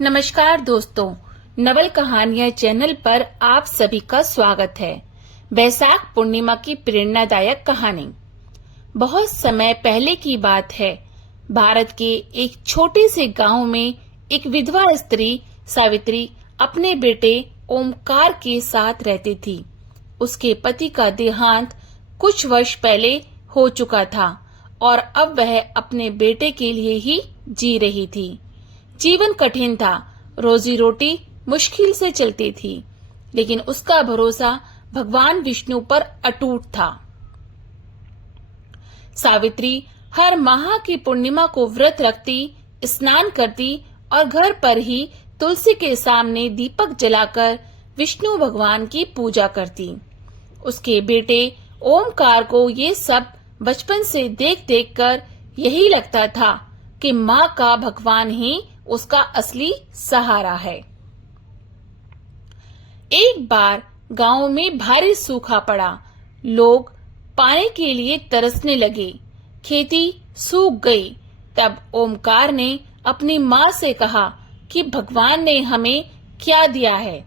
नमस्कार दोस्तों, नवल कहानियां चैनल पर आप सभी का स्वागत है। वैशाख पूर्णिमा की प्रेरणादायक कहानी। बहुत समय पहले की बात है। भारत के एक छोटे से गांव में एक विधवा स्त्री सावित्री अपने बेटे ओमकार के साथ रहती थी। उसके पति का देहांत कुछ वर्ष पहले हो चुका था और अब वह अपने बेटे के लिए ही जी रही थी। जीवन कठिन था, रोजी रोटी मुश्किल से चलती थी, लेकिन उसका भरोसा भगवान विष्णु पर अटूट था। सावित्री हर माह की पूर्णिमा को व्रत रखती, स्नान करती और घर पर ही तुलसी के सामने दीपक जलाकर विष्णु भगवान की पूजा करती। उसके बेटे ओमकार को ये सब बचपन से देख देख कर यही लगता था कि माँ का भगवान ही उसका असली सहारा है। एक बार गांव में भारी सूखा पड़ा। लोग पानी के लिए तरसने लगे। खेती सूख गई। तब ओमकार ने अपनी माँ से कहा कि भगवान ने हमें क्या दिया है।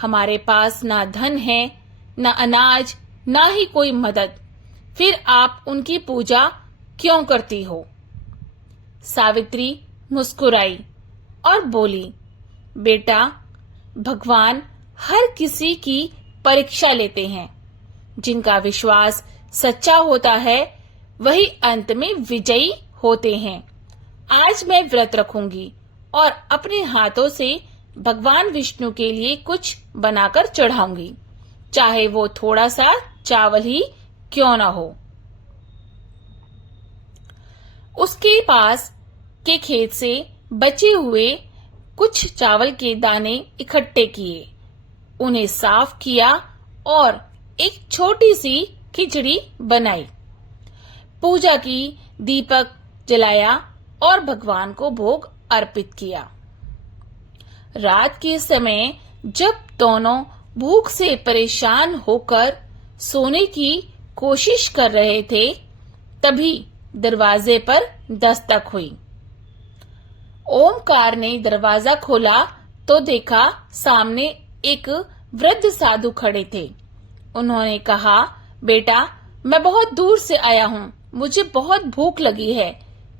हमारे पास ना धन है, ना अनाज, ना ही कोई मदद, फिर आप उनकी पूजा क्यों करती हो? सावित्री मुस्कुराई और बोली, बेटा, भगवान हर किसी की परीक्षा लेते हैं। जिनका विश्वास सच्चा होता है वही अंत में विजयी होते हैं। आज मैं व्रत रखूंगी और अपने हाथों से भगवान विष्णु के लिए कुछ बनाकर चढ़ाऊंगी, चाहे वो थोड़ा सा चावल ही क्यों ना हो। उसके पास के खेत से बचे हुए कुछ चावल के दाने इकट्ठे किए, उन्हें साफ किया और एक छोटी सी खिचड़ी बनाई। पूजा की, दीपक जलाया और भगवान को भोग अर्पित किया। रात के समय जब दोनों भूख से परेशान होकर सोने की कोशिश कर रहे थे, तभी दरवाजे पर दस्तक हुई। ओमकार ने दरवाजा खोला तो देखा सामने एक वृद्ध साधु खड़े थे। उन्होंने कहा, बेटा, मैं बहुत दूर से आया हूँ, मुझे बहुत भूख लगी है,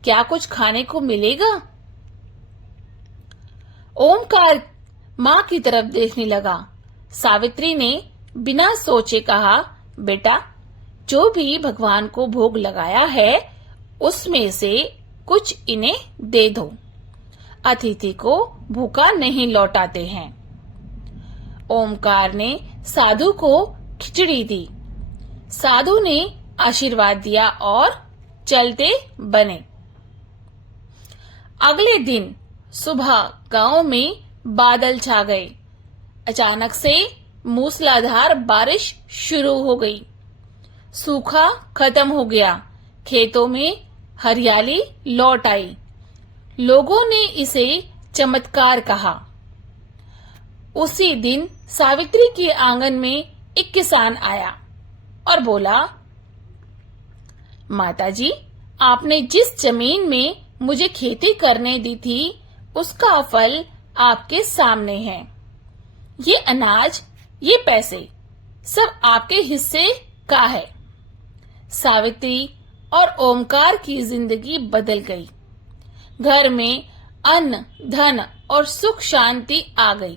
क्या कुछ खाने को मिलेगा? ओमकार माँ की तरफ देखने लगा। सावित्री ने बिना सोचे कहा, बेटा, जो भी भगवान को भोग लगाया है उसमें से कुछ इन्हें दे दो। अतिथि को भूखा नहीं लौटाते हैं। ओमकार ने साधु को खिचड़ी दी। साधु ने आशीर्वाद दिया और चलते बने। अगले दिन सुबह गांव में बादल छा गए। अचानक से मूसलाधार बारिश शुरू हो गई। सूखा खत्म हो गया। खेतों में हरियाली लौट आई। लोगों ने इसे चमत्कार कहा। उसी दिन सावित्री के आंगन में एक किसान आया और बोला, माताजी, आपने जिस जमीन में मुझे खेती करने दी थी उसका फल आपके सामने है। ये अनाज, ये पैसे सब आपके हिस्से का है। सावित्री और ओमकार की जिंदगी बदल गई। घर में अन्न, धन और सुख शांति आ गई।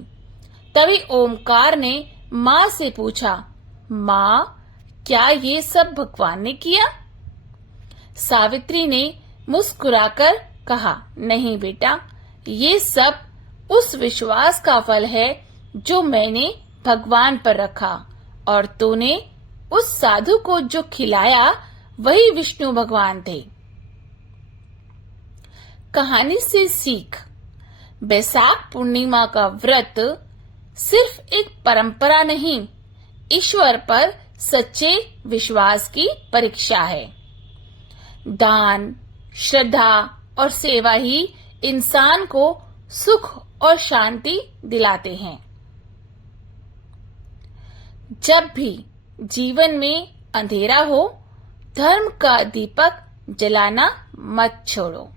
तभी ओमकार ने माँ से पूछा, माँ, क्या ये सब भगवान ने किया? सावित्री ने मुस्कुराकर कहा, नहीं बेटा, ये सब उस विश्वास का फल है जो मैंने भगवान पर रखा, और तूने उस साधु को जो खिलाया वही विष्णु भगवान थे। कहानी से सीख। वैशाख पूर्णिमा का व्रत सिर्फ एक परंपरा नहीं, ईश्वर पर सच्चे विश्वास की परीक्षा है। दान, श्रद्धा और सेवा ही इंसान को सुख और शांति दिलाते हैं। जब भी जीवन में अंधेरा हो, धर्म का दीपक जलाना मत छोड़ो।